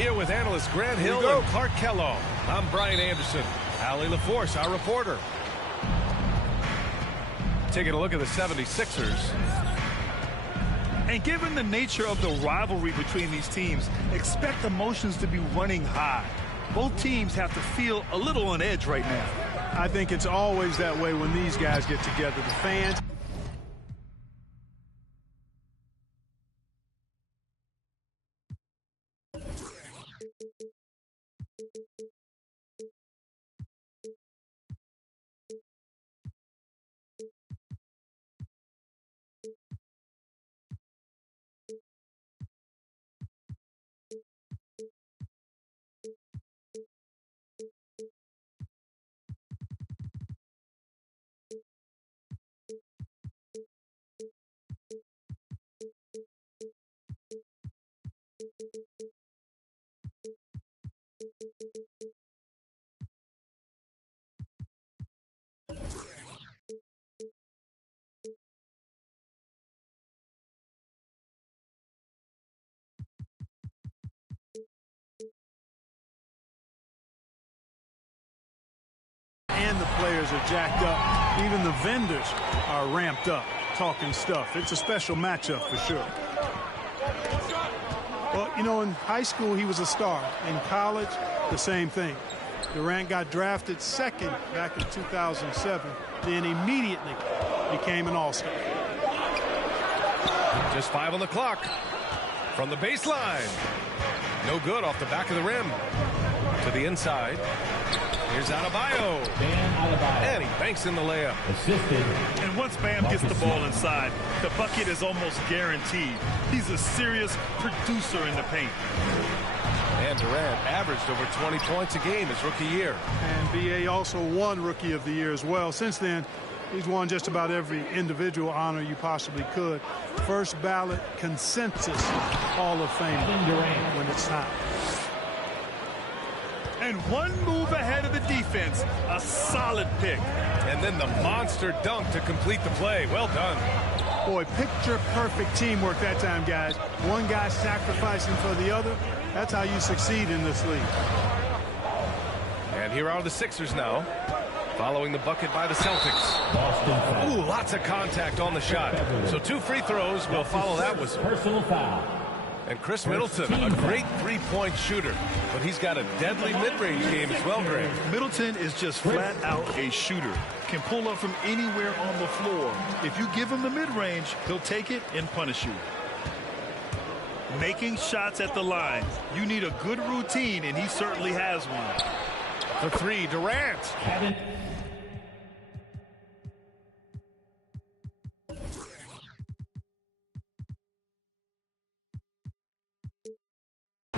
Here with analyst Grant Hill and Clark Kellogg. I'm Brian Anderson. Allie LaForce, our reporter. Taking a look at the 76ers. And given the nature of the rivalry between these teams, expect emotions to be running high. Both teams have to feel a little on edge right now. I think it's always that way when these guys get together. The fans. And the players are jacked up. Even the vendors are ramped up, talking stuff. It's a special matchup for sure. Well, you know, in high school, he was a star. In college, the same thing. Durant got drafted second back in 2007, then immediately became an all-star. Just 5 on the clock. From the baseline. No good off the back of the rim. To the inside. Here's Adebayo. And he banks in the layup. And once Bam gets the ball inside, the bucket is almost guaranteed. He's a serious producer in the paint. And Durant averaged over 20 points a game his rookie year. And B.A. also won Rookie of the Year as well. Since then, he's won just about every individual honor you possibly could. First ballot consensus Hall of Famer when it's time. And one move ahead of the defense. A solid pick. And then the monster dunk to complete the play. Well done. Boy, picture-perfect teamwork that time, guys. One guy sacrificing for the other. That's how you succeed in this league. And here are the Sixers now, following the bucket by the Celtics. Ooh, lots of contact on the shot. So 2 free throws will follow that whistle. Personal foul. And Chris Middleton, a great three-point shooter, but he's got a deadly mid-range game as well, Greg. Middleton is just flat out a shooter. Can pull up from anywhere on the floor. If you give him the mid-range, he'll take it and punish you. Making shots at the line. You need a good routine, and he certainly has one. For 3, Durant.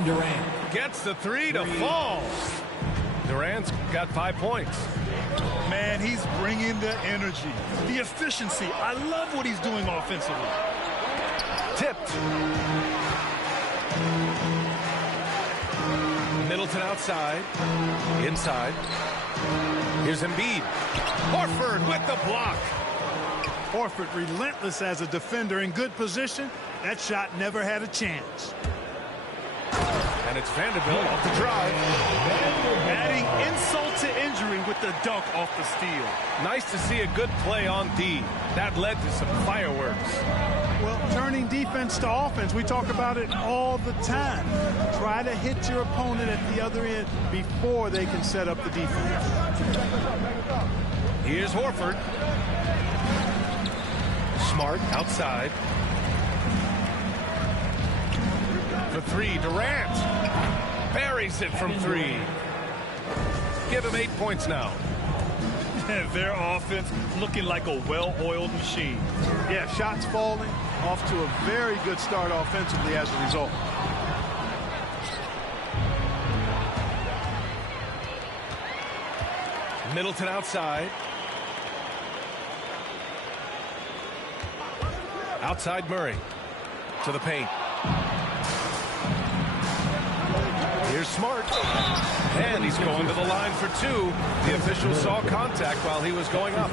Durant gets the 3 to fall. Durant's got 5 points. Man, he's bringing the energy, the efficiency. I love what he's doing offensively. Tipped. Middleton outside. Inside. Here's Embiid. Horford with the block. Horford relentless as a defender in good position. That shot never had a chance. And it's Vanderbilt off the drive. Adding insult to injury with the dunk off the steal. Nice to see a good play on D. That led to some fireworks. Well, turning defense to offense, we talk about it all the time. Try to hit your opponent at the other end before they can set up the defense. Here's Horford. Smart outside. For 3, Durant. Buries it from 3. Give him 8 points now. Their offense looking like a well-oiled machine. Yeah, shots falling, off to a very good start offensively as a result. Middleton outside. Outside Murray. To the paint. Here's Smart. And he's going to the line for 2. The official saw contact while he was going up.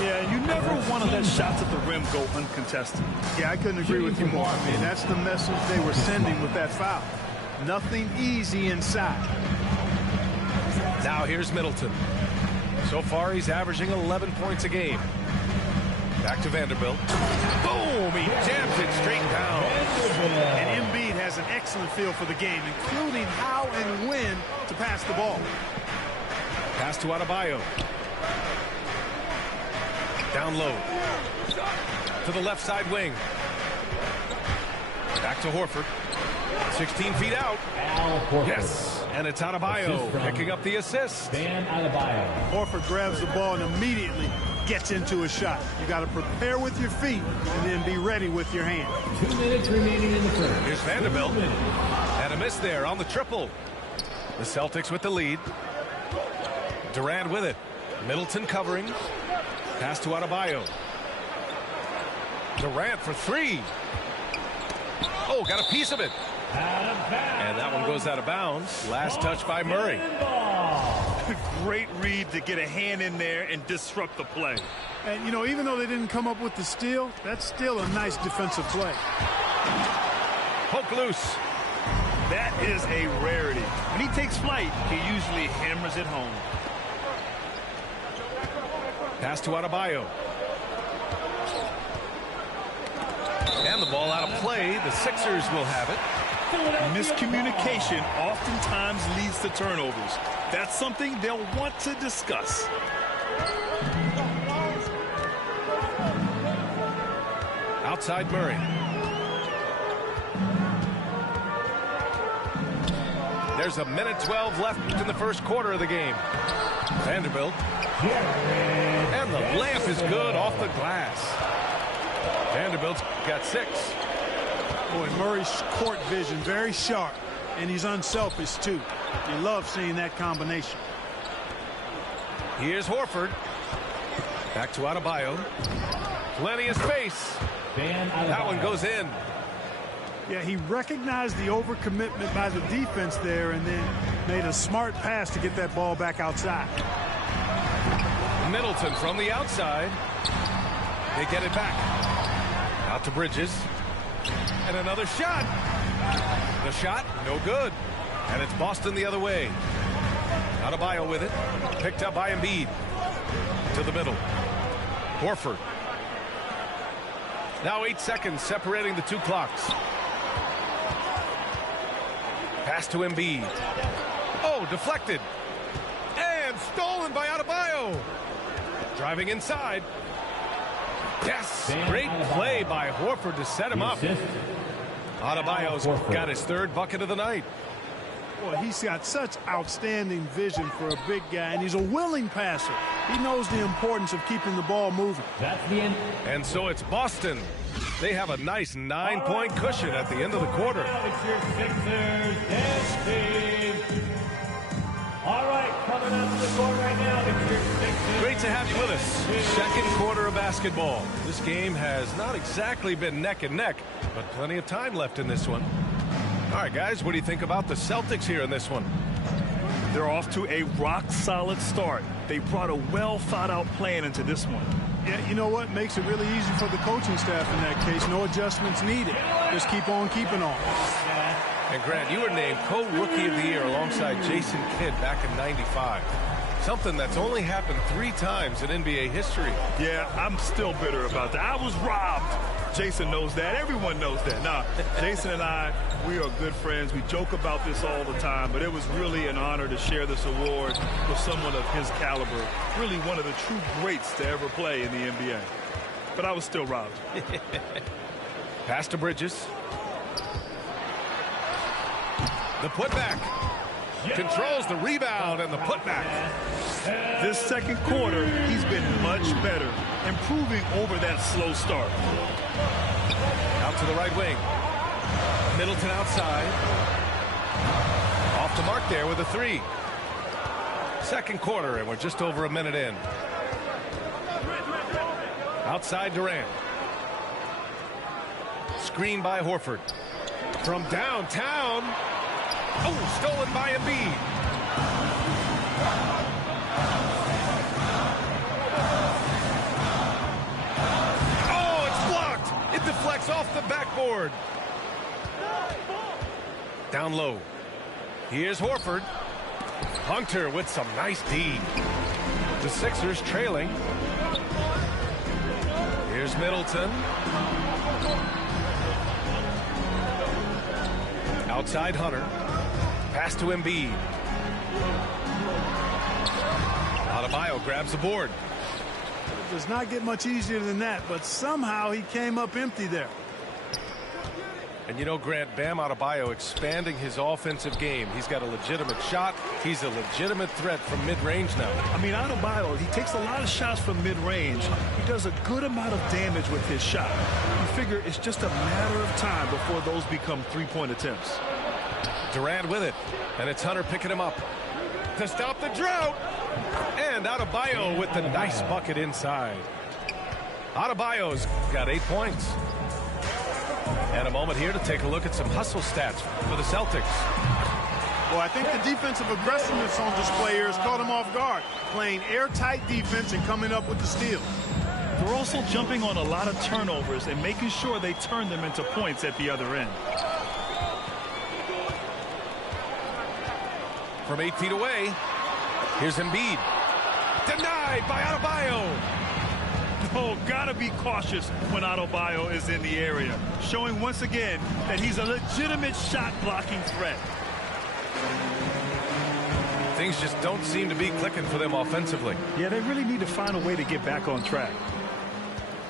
Yeah, you never want to let shots at the rim go uncontested. Yeah, I couldn't agree with you more. I mean, that's the message they were sending with that foul. Nothing easy inside. Now here's Middleton. So far, he's averaging 11 points a game. Back to Vanderbilt. Boom! He jams it straight down. And Embiid has an excellent feel for the game, including how and when to pass the ball. Pass to Adebayo. Down low. To the left side wing. Back to Horford. 16 feet out. Yes. And it's Adebayo picking up the assist. Horford grabs the ball and immediately gets into a shot. You got to prepare with your feet and then be ready with your hand. 2 minutes remaining in the first. Here's Vanderbilt. And a miss there on the triple. The Celtics with the lead. Durant with it. Middleton covering. Pass to Adebayo. Durant for three. Oh, got a piece of it. And that one goes out of bounds. Last touch by Murray. Great read to get a hand in there and disrupt the play. And, you know, even though they didn't come up with the steal, that's still a nice defensive play. Poke loose. That is a rarity. When he takes flight, he usually hammers it home. Pass to Adebayo. And the ball out of play. The Sixers will have it. Miscommunication oftentimes leads to turnovers. That's something they'll want to discuss. Outside Murray. There's a minute 12 left in the first quarter of the game. Vanderbilt. And the layup is good off the glass. Vanderbilt's got 6. Boy, Murray's court vision very sharp, and he's unselfish too. You love seeing that combination. Here's Horford. Back to Adebayo. Plenty of space. That one goes in. Yeah, he recognized the overcommitment by the defense there and then made a smart pass to get that ball back outside. Middleton from the outside. They get it back. Out to Bridges. And another shot. The shot, no good. And it's Boston the other way. Adebayo with it. Picked up by Embiid. To the middle. Horford. Now 8 seconds separating the two clocks. Pass to Embiid. Oh, deflected. And stolen by Adebayo. Driving inside. Yes, great play by Horford to set him up. Adebayo's got his 3rd bucket of the night. Boy, he's got such outstanding vision for a big guy, and he's a willing passer. He knows the importance of keeping the ball moving. That's the end. And so it's Boston. They have a nice 9-point cushion at the end of the quarter. It's your Sixers dance team. All right, coming up to the court right now, it's your Sixers. Great to have you with us. 2nd quarter of basketball. This game has not exactly been neck and neck, but plenty of time left in this one. All right, guys, what do you think about the Celtics here in this one? They're off to a rock-solid start. They brought a well-thought-out plan into this one. Yeah, you know what? Makes it really easy for the coaching staff in that case. No adjustments needed. Just keep on keeping on. And Grant, you were named co-rookie of the year alongside Jason Kidd back in '95. Something that's only happened 3 times in NBA history. Yeah, I'm still bitter about that. I was robbed. Jason knows that. Everyone knows that. Nah, Jason and I, we are good friends. We joke about this all the time, but it was really an honor to share this award with someone of his caliber. Really one of the true greats to ever play in the NBA. But I was still robbed. Pass to Bridges. The putback. Controls the rebound and the putback. This 2nd quarter, he's been much better, improving over that slow start. Out to the right wing. Middleton outside. Off the mark there with a 3. 2nd quarter, and we're just over a minute in. Outside Durant. Screen by Horford. From downtown. Oh, stolen by Embiid. Oh, it's blocked. It deflects off the backboard. Down low. Here's Horford. Hunter with some nice D. The Sixers trailing. Here's Middleton. Outside Hunter. Pass to Embiid. Adebayo grabs the board. It does not get much easier than that, but somehow he came up empty there. And you know, Grant, Bam Adebayo expanding his offensive game. He's got a legitimate shot. He's a legitimate threat from mid-range now. I mean, Adebayo, he takes a lot of shots from mid-range. He does a good amount of damage with his shot. You figure it's just a matter of time before those become three-point attempts. Durant with it, and it's Hunter picking him up to stop the drought. And Adebayo with the nice bucket inside. Adebayo's got 8 points. And a moment here to take a look at some hustle stats for the Celtics. Well, I think the defensive aggressiveness on display here has caught him off guard. Playing airtight defense and coming up with the steal. They're also jumping on a lot of turnovers and making sure they turn them into points at the other end. From 8 feet away, here's Embiid. Denied by Adebayo. Oh, gotta be cautious when Adebayo is in the area, showing once again that he's a legitimate shot-blocking threat. Things just don't seem to be clicking for them offensively. Yeah, they really need to find a way to get back on track.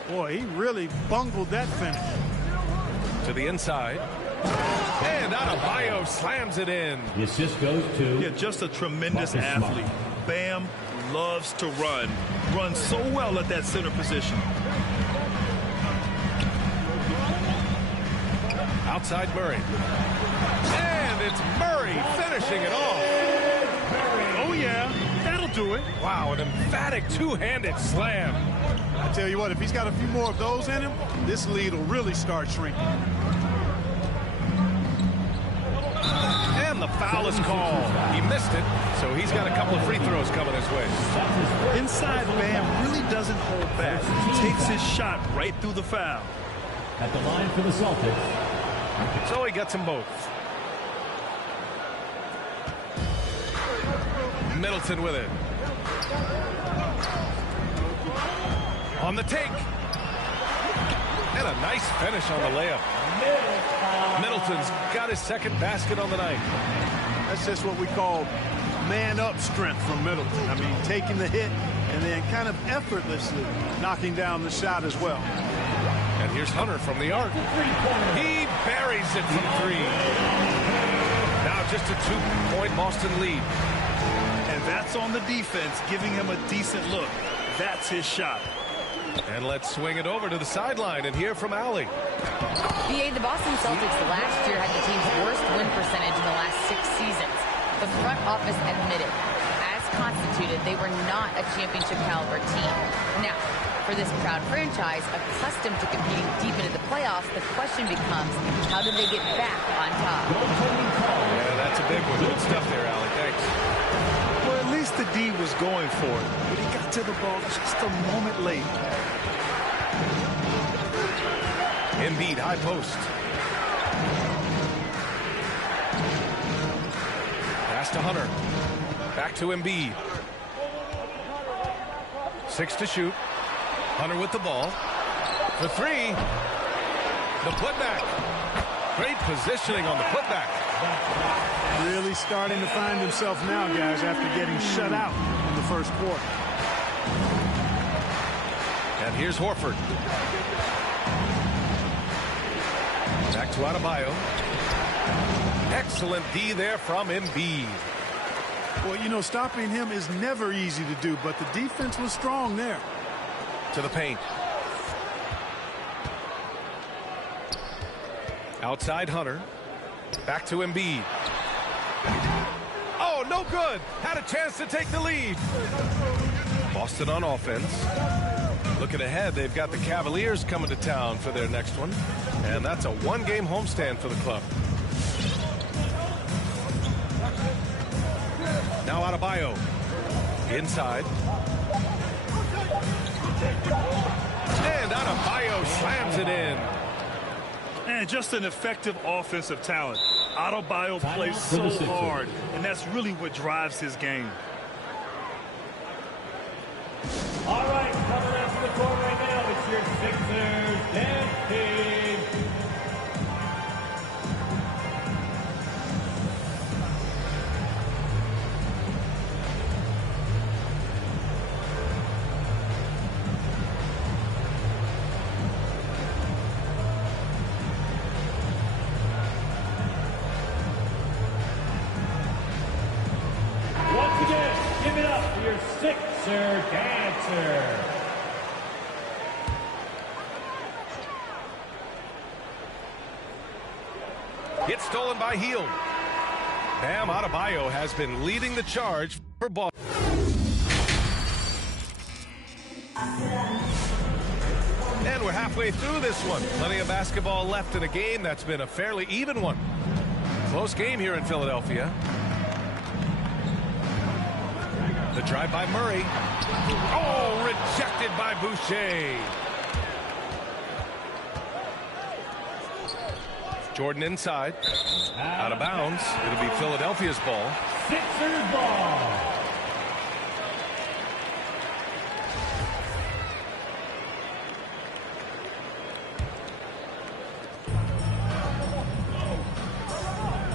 Boy, he really bungled that finish. To the inside. And Adebayo slams it in. The assist goes to... Yeah, just a tremendous athlete. Bam loves to run. Runs so well at that center position. Outside Murray. And it's Murray finishing it off. Oh, yeah. That'll do it. Wow, an emphatic two-handed slam. I tell you what, if he's got a few more of those in him, this lead will really start shrinking. And the foul is called. He missed it, so he's got a couple of free throws coming his way. Inside, Bam really doesn't hold back. He takes his shot right through the foul. At the line for the Celtics. So he gets them both. Middleton with it. On the take. And a nice finish on the layup. Middleton's got his second basket on the night. That's just what we call man-up strength from Middleton. I mean, taking the hit and then kind of effortlessly knocking down the shot as well. And here's Hunter from the arc. He buries it from three. Now just a 2-point Boston lead. And that's on the defense, giving him a decent look. That's his shot. And let's swing it over to the sideline and hear from Allie. The Boston Celtics last year had the team's worst win percentage in the last 6 seasons. The front office admitted, as constituted, they were not a championship caliber team. Now, for this proud franchise, accustomed to competing deep into the playoffs, the question becomes, how do they get back on top? Yeah, that's a big one. Good stuff there, Allie. Thanks. Well, at least the D was going for it, but he got to the ball just a moment late. Embiid, high post. Pass to Hunter. Back to Embiid. 6 to shoot. Hunter with the ball. For 3. The putback. Great positioning on the putback. Really starting to find himself now, guys, after getting shut out in the first quarter. And here's Horford. Back to Adebayo. Excellent D there from Embiid. Well, you know, stopping him is never easy to do, but the defense was strong there. To the paint. Outside Hunter. Back to Embiid. Oh, no good. Had a chance to take the lead. Boston on offense. Looking ahead, they've got the Cavaliers coming to town for their next one. And that's a one-game homestand for the club. Now Adebayo. Inside. And Adebayo slams it in. And just an effective offensive talent. Adebayo plays so hard, and that's really what drives his game. All right, coming out to the court right now, it's your Sixers dance team. Once again, give it up for your Sixer dancer. Gets stolen by Hield. Bam Adebayo has been leading the charge for Boston. And we're halfway through this one. Plenty of basketball left in a game that's been a fairly even one. Close game here in Philadelphia. The drive by Murray. Oh, rejected by Boucher. Jordan inside. Out of bounds. It'll be Philadelphia's ball. Sixers ball.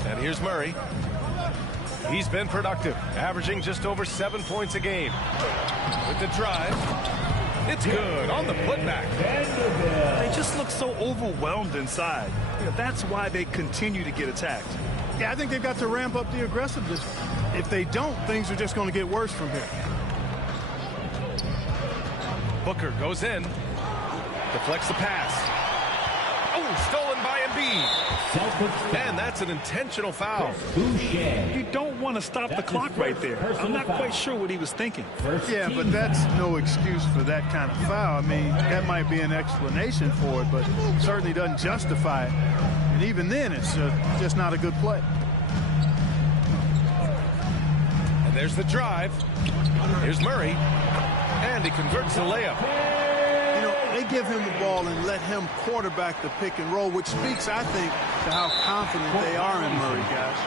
And here's Murray. He's been productive, averaging just over 7 points a game. With the drive, it's good on the putback. They just look so overwhelmed inside. That's why they continue to get attacked. Yeah, I think they've got to ramp up the aggressiveness. If they don't, things are just going to get worse from here. Booker goes in, deflects the pass. Oh, stolen by Embiid. And that's an intentional foul. You don't want to stop the clock right there. I'm not quite sure what he was thinking. Yeah, but that's no excuse for that kind of foul. I mean, that might be an explanation for it, but certainly doesn't justify it. And even then, it's just not a good play. And there's the drive. Here's Murray. And he converts the layup. You know, they give him the ball and let him quarterback the pick and roll, which speaks, I think, to how confident they are in Murray, guys.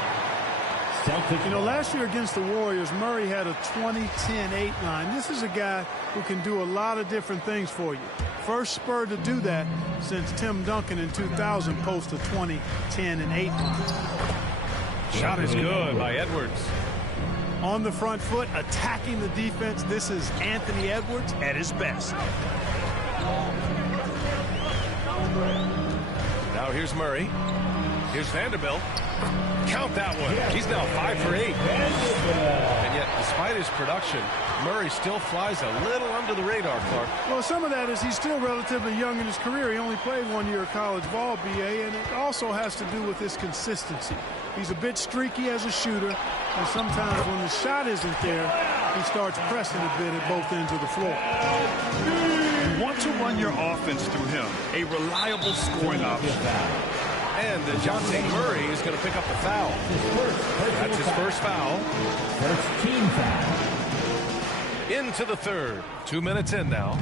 You know, last year against the Warriors, Murray had a 20-10-8 line. This is a guy who can do a lot of different things for you. First Spur to do that since Tim Duncan in 2000 posted a 20-10-8 line. Shot is good by Edwards. On the front foot, attacking the defense. This is Anthony Edwards at his best. Now here's Murray. Here's Vanderbilt. Count that one. He's now 5 for 8. And yet, despite his production, Murray still flies a little under the radar, Clark. Well, some of that is he's still relatively young in his career. He only played 1 year of college ball, BA, and it also has to do with his consistency. He's a bit streaky as a shooter, and sometimes when the shot isn't there, he starts pressing a bit at both ends of the floor. You want to run your offense through him, a reliable scoring option. And DeJounte Murray is going to pick up the foul. That's his first foul. First team foul. Into the third. 2 minutes in now.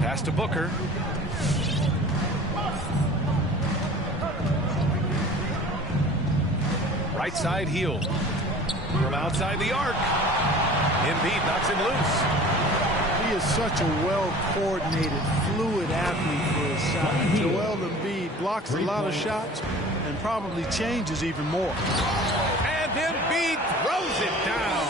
Pass to Booker. Right side Hield. From outside the arc. Embiid knocks him loose. He is such a well-coordinated, fluid athlete for his shot. Joel Embiid blocks a lot of shots and probably changes even more. And Embiid throws it down.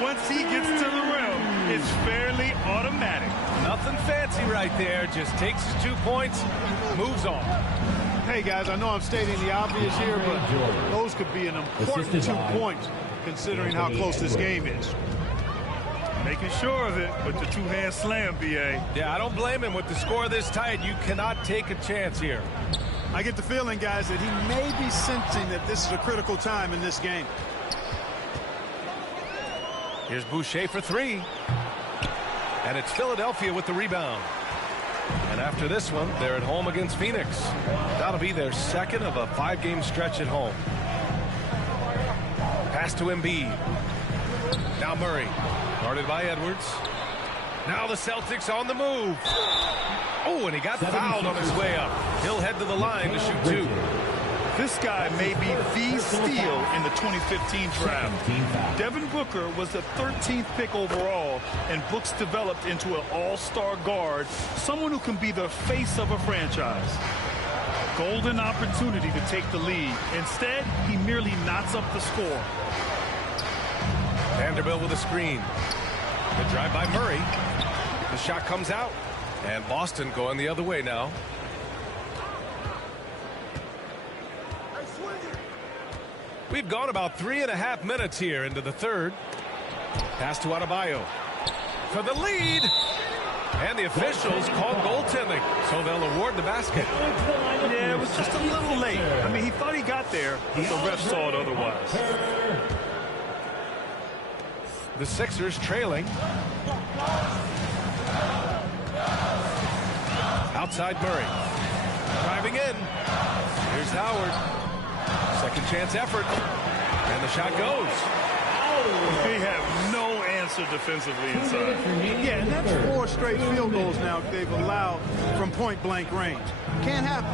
Once he gets to the rim, it's fairly automatic. Nothing fancy right there. Just takes his 2 points, moves on. Hey, guys, I know I'm stating the obvious here, but those could be an important 2 points considering how close this game is. Making sure of it with the two-hand slam, B.A. Yeah, I don't blame him with the score this tight. You cannot take a chance here. I get the feeling, guys, that he may be sensing that this is a critical time in this game. Here's Boucher for 3. And it's Philadelphia with the rebound. And after this one, they're at home against Phoenix. That'll be their second of a 5-game stretch at home. Pass to Embiid. Now Murray. Guarded by Edwards. Now the Celtics on the move. Oh, and he got fouled on his way up. He'll head to the line to shoot 2. This guy may be the steal in the 2015 draft. Devin Booker was the 13th pick overall, and Brooks developed into an all-star guard, someone who can be the face of a franchise. Golden opportunity to take the lead. Instead, he merely knots up the score. Vanderbilt with a screen. The drive by Murray. The shot comes out. And Boston going the other way now. We've gone about 3.5 minutes here into the third. Pass to Adebayo for the lead. And the officials called goaltending, so they'll award the basket. Yeah, it was just a little late. I mean, he thought he got there, but the ref saw it otherwise. The Sixers trailing. Outside Murray. Driving in. Here's Howard. Second chance effort. And the shot goes. They have no answer defensively inside. Yeah, and that's 4 straight field goals now they've allowed from point-blank range. Can't happen.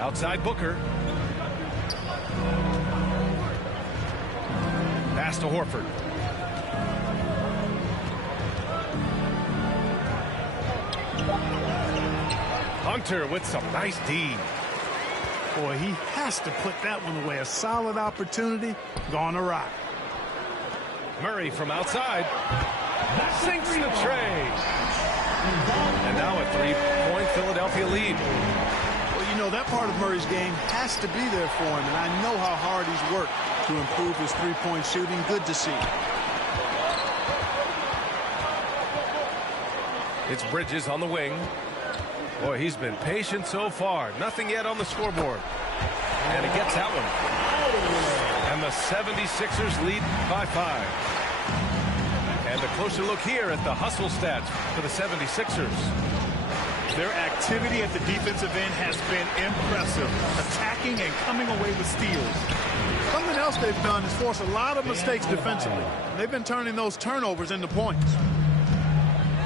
Outside Booker. Pass to Horford. Hunter with some nice D. Boy, he has to put that one away. A solid opportunity gone awry. Murray from outside. Sinks the tray. And now a 3-point Philadelphia lead. Well, you know, that part of Murray's game has to be there for him, and I know how hard he's worked to improve his three-point shooting. Good to see. It's Bridges on the wing. Boy, he's been patient so far. Nothing yet on the scoreboard. And he gets that one. And the 76ers lead by 5. And a closer look here at the hustle stats for the 76ers. Their activity at the defensive end has been impressive, attacking and coming away with steals. Something else they've done is force a lot of mistakes defensively. They've been turning those turnovers into points.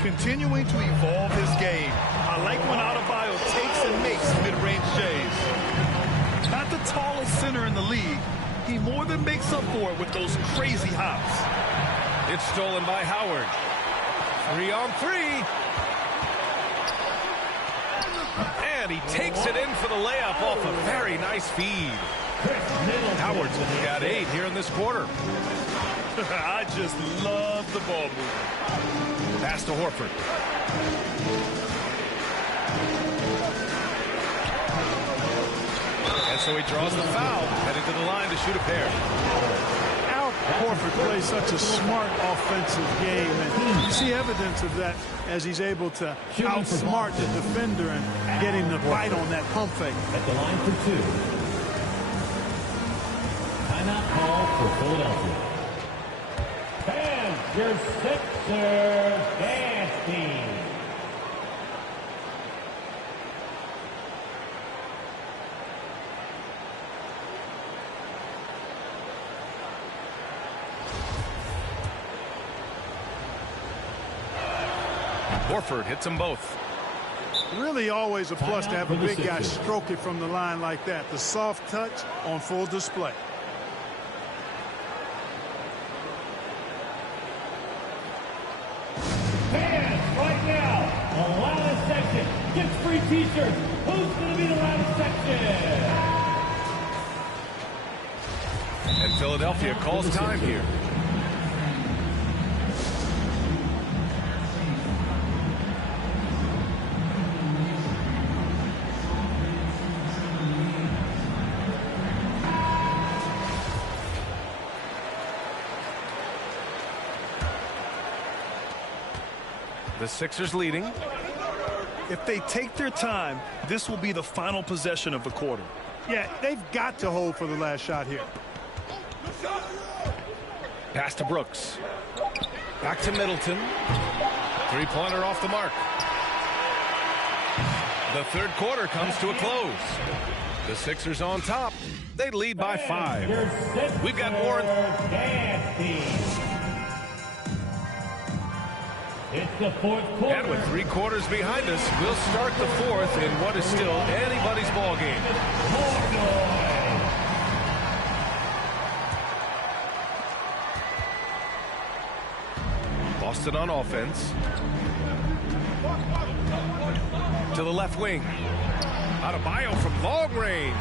Continuing to evolve his game. I like when Adebayo takes and makes mid-range J's. Not the tallest center in the league, he more than makes up for it with those crazy hops. It's stolen by Howard. 3 on 3. And he takes it in for the layup off a very nice feed. Howard's got 8 here in this quarter. I just love the ball movement. Pass to Horford. And so he draws the foul, heading to the line to shoot a pair. Al Horford plays such a smart offensive game, and you see evidence of that as he's able to outsmart the defender and get him to bite on that pump fake. At the line for 2. Timeout call for Philadelphia. And your Sixers dance team. Horford hits them both. Really always a plus to have a big guy stroke it from the line like that. The soft touch on full display. Fans, right now, the loudest section gets free t-shirts. Who's going to be the loudest section? And Philadelphia calls time here. The Sixers leading. If they take their time, this will be the final possession of the quarter. Yeah, they've got to hold for the last shot here. Pass to Brooks. Back to Middleton. Three-pointer off the mark. The third quarter comes to a close. The Sixers on top. They lead by 5. We've got more. It's the fourth quarter. And with 3 quarters behind us, we'll start the fourth in what is still anybody's ball game. Boston on offense. To the left wing. Adebayo from long range.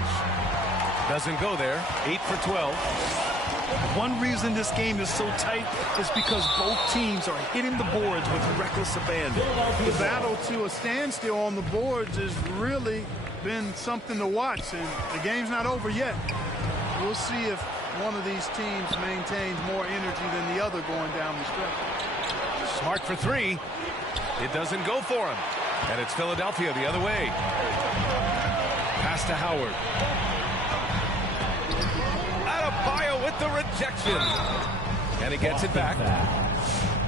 Doesn't go there. 8 for 12. One reason this game is so tight is because both teams are hitting the boards with reckless abandon. The battle to a standstill on the boards has really been something to watch, and the game's not over yet. We'll see if one of these teams maintains more energy than the other going down the stretch. Smart for 3. It doesn't go for him. And it's Philadelphia the other way. Pass to Howard. Adebayo with the rejection. And he gets it back.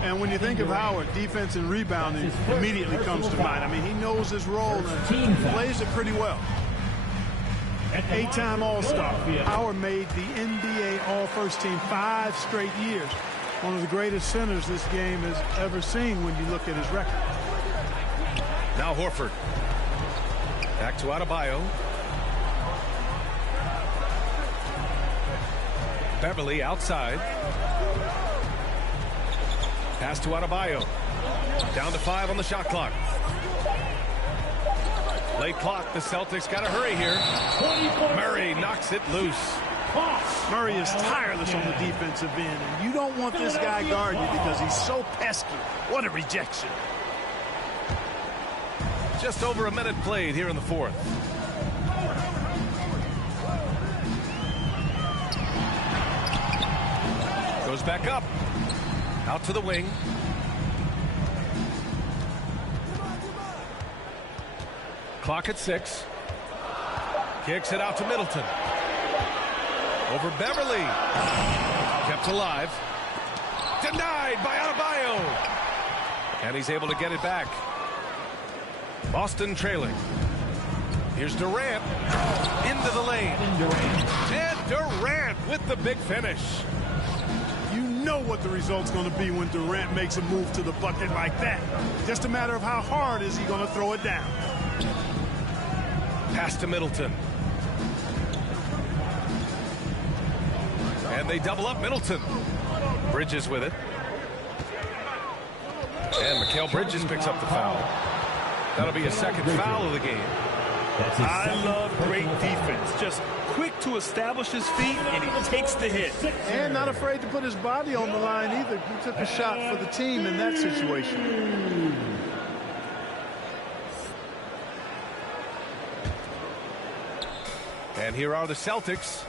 And when you think of Howard, defense and rebounding immediately comes to mind. I mean, he knows his role and plays it pretty well. 8-time All-Star. Howard made the NBA All-First Team 5 straight years. One of the greatest centers this game has ever seen when you look at his record. Now Horford. Back to Adebayo. Beverly outside. Pass to Adebayo. Down to 5 on the shot clock. Late clock. The Celtics got to hurry here. Murray knocks it loose. Murray is tireless on the defensive end, and you don't want this guy guarding you because he's so pesky. What a rejection. Just over a minute played here in the fourth. Goes back up. Out to the wing. Clock at 6. Kicks it out to Middleton. Over Beverly. Kept alive. Denied by Adebayo. And he's able to get it back. Boston trailing. Here's Durant. Into the lane. And Durant with the big finish. You know what the result's going to be when Durant makes a move to the bucket like that. Just a matter of how hard is he going to throw it down. Pass to Middleton. And they double up Middleton. Bridges with it. And Mikal Bridges picks up the foul. That'll be a second foul of the game. I love great defense. Just quick to establish his feet, and he takes the hit. And not afraid to put his body on the line either. He took a shot for the team in that situation. And here are the Celtics.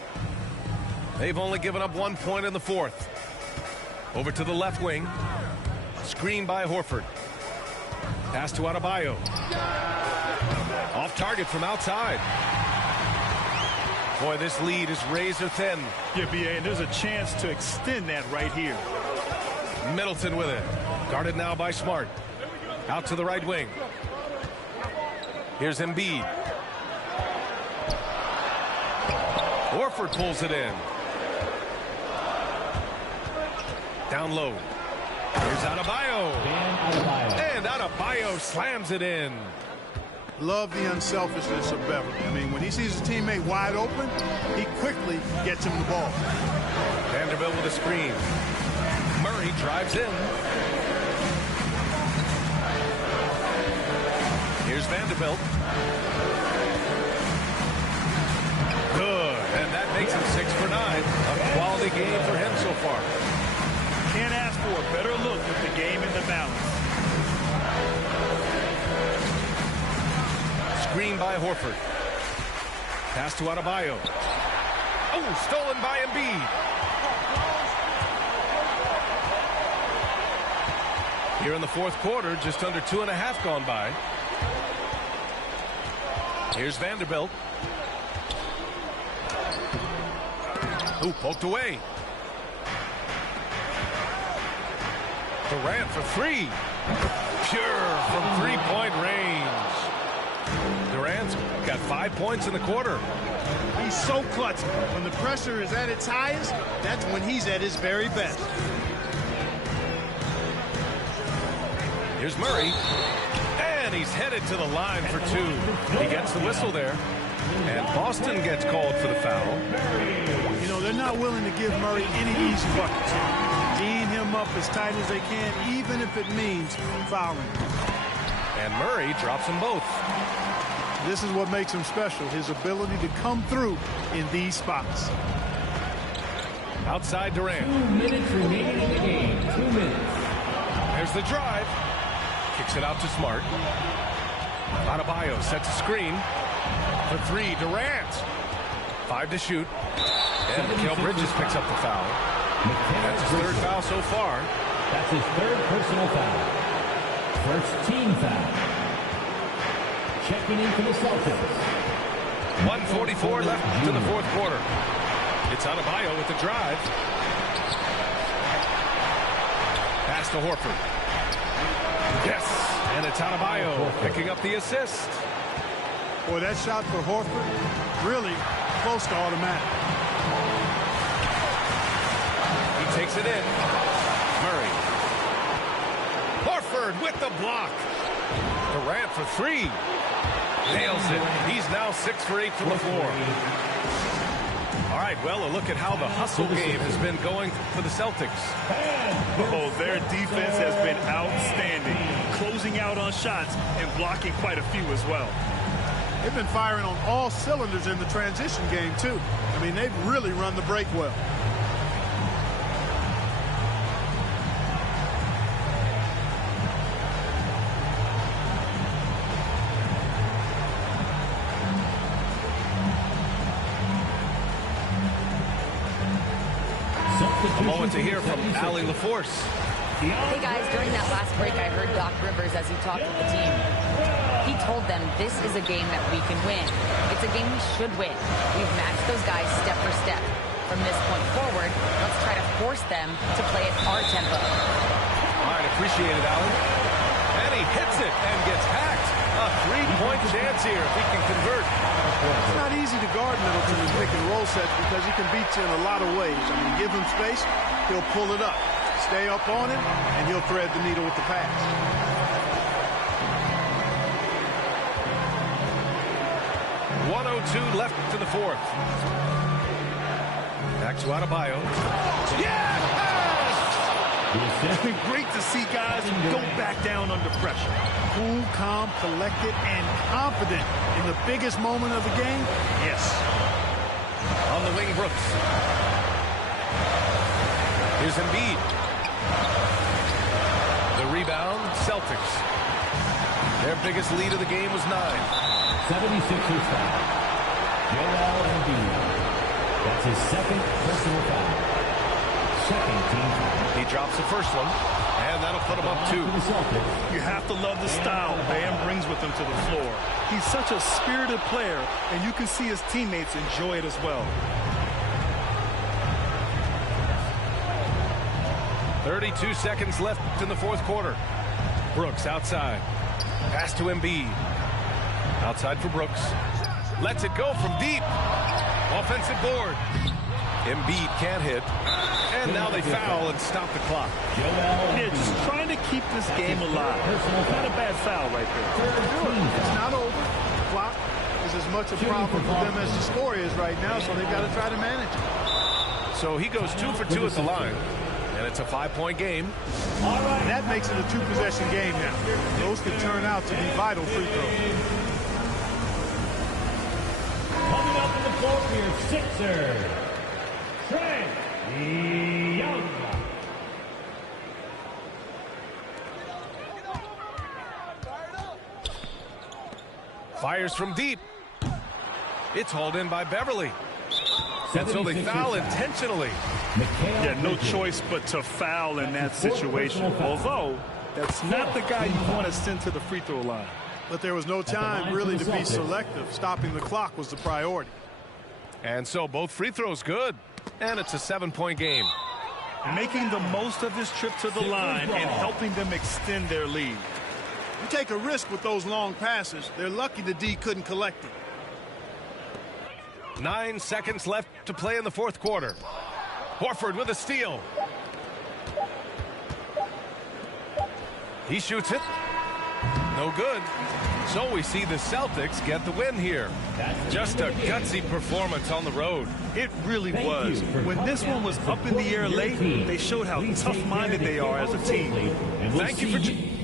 They've only given up 1 point in the fourth. Over to the left wing. Screen by Horford. Pass to Adebayo. Off target from outside. Boy, this lead is razor thin. Yeah, B.A., and there's a chance to extend that right here. Middleton with it. Guarded now by Smart. Out to the right wing. Here's Embiid. Horford pulls it in. Down low. Here's Adebayo. And Adebayo slams it in. Love the unselfishness of Beverly. I mean, when he sees his teammate wide open, he quickly gets him the ball. Vanderbilt with a screen. Murray drives in. Here's Vanderbilt. Good. And that makes it 6 for 9. A quality game for him so far. Can't ask for a better look with the game in the balance. Screen by Horford. Pass to Adebayo. Oh, stolen by Embiid. Here in the fourth quarter, just under 2.5 gone by. Here's Vanderbilt. Ooh, poked away. Durant for 3. Pure from three-point range. Durant's got 5 points in the quarter. He's so clutch. When the pressure is at its highest, that's when he's at his very best. Here's Murray. And he's headed to the line for two. He gets the whistle there. And Boston gets called for the foul. You know, they're not willing to give Murray any easy buckets. Teeing him up as tight as they can, even if it means fouling. And Murray drops them both. This is what makes him special, his ability to come through in these spots. Outside Durant. 2 minutes remaining in the game. 2 minutes. There's the drive. Kicks it out to Smart. Adebayo sets a screen. For three, Durant. 5 to shoot. And Mikal Bridges picks up the foul. That's his third foul so far. That's his third personal foul. First team foul. Checking in for the Celtics. 1:44 left to the fourth quarter. It's Adebayo with the drive. Pass to Horford. Yes, and it's Adebayo picking up the assist. Boy, that shot for Horford, really close to automatic. He takes it in. Murray. Horford with the block. Durant for three. Nails it. He's now 6 for 8 from the floor. All right, well, a look at how the hustle game has been going for the Celtics. Oh, their defense has been outstanding, closing out on shots and blocking quite a few as well. They've been firing on all cylinders in the transition game, too. I mean, they've really run the break well. A moment to hear from Allie LaForce. Hey guys, during that last break, I heard Doc Rivers as he talked with the team. He told them this is a game that we can win. It's a game we should win. We've matched those guys step for step. From this point forward, let's try to force them to play at our tempo. All right, appreciate it, Allie. And he hits it and gets hacked. A three-point chance here if he can convert. It's not easy to guard Middleton in pick and roll sets because he can beat you in a lot of ways. I mean, give him space, he'll pull it up. Stay up on it, and he'll thread the needle with the pass. .102 left to the fourth. Back to Adebayo. Yes! It's been great to see guys who don't back down under pressure. Cool, calm, collected, and confident in the biggest moment of the game. Yes. On the wing, Brooks. Here's Embiid. The rebound, Celtics. Their biggest lead of the game was 9. 76ers foul. Joel Embiid. That's his second personal foul. Second team foul. He drops the first one, and that'll put him up 2. You have to love the style Bam brings with him to the floor. He's such a spirited player, and you can see his teammates enjoy it as well. 32 seconds left in the fourth quarter. Brooks outside. Pass to Embiid. Outside for Brooks. Lets it go from deep. Offensive board. Embiid can't hit. And now they foul and stop the clock. Yeah, just trying to keep this game alive. Not a bad foul right there. It's not over. The clock is as much a problem for them as the score is right now, so they've got to try to manage it. So he goes 2 for 2 at the line. And it's a 5-point game. That makes it a 2-possession game now. Those could turn out to be vital free throws. Coming up in the floor for your Sixers, Trae Young. Fires from deep. It's hauled in by Beverly. And so they foul intentionally. Yeah, no choice but to foul in that situation. Although, that's not the guy you want to send to the free throw line. But there was no time really to be selective. Stopping the clock was the priority. And so both free throws good. And it's a 7-point game. Making the most of his trip to the line and helping them extend their lead. You take a risk with those long passes. They're lucky the D couldn't collect it. 9 seconds left to play in the fourth quarter. Horford with a steal. He shoots it. No good. So we see the Celtics get the win here. Just a gutsy performance on the road. It really was. When this one was up in the air late, they showed how tough-minded they are as a team. Thank you for...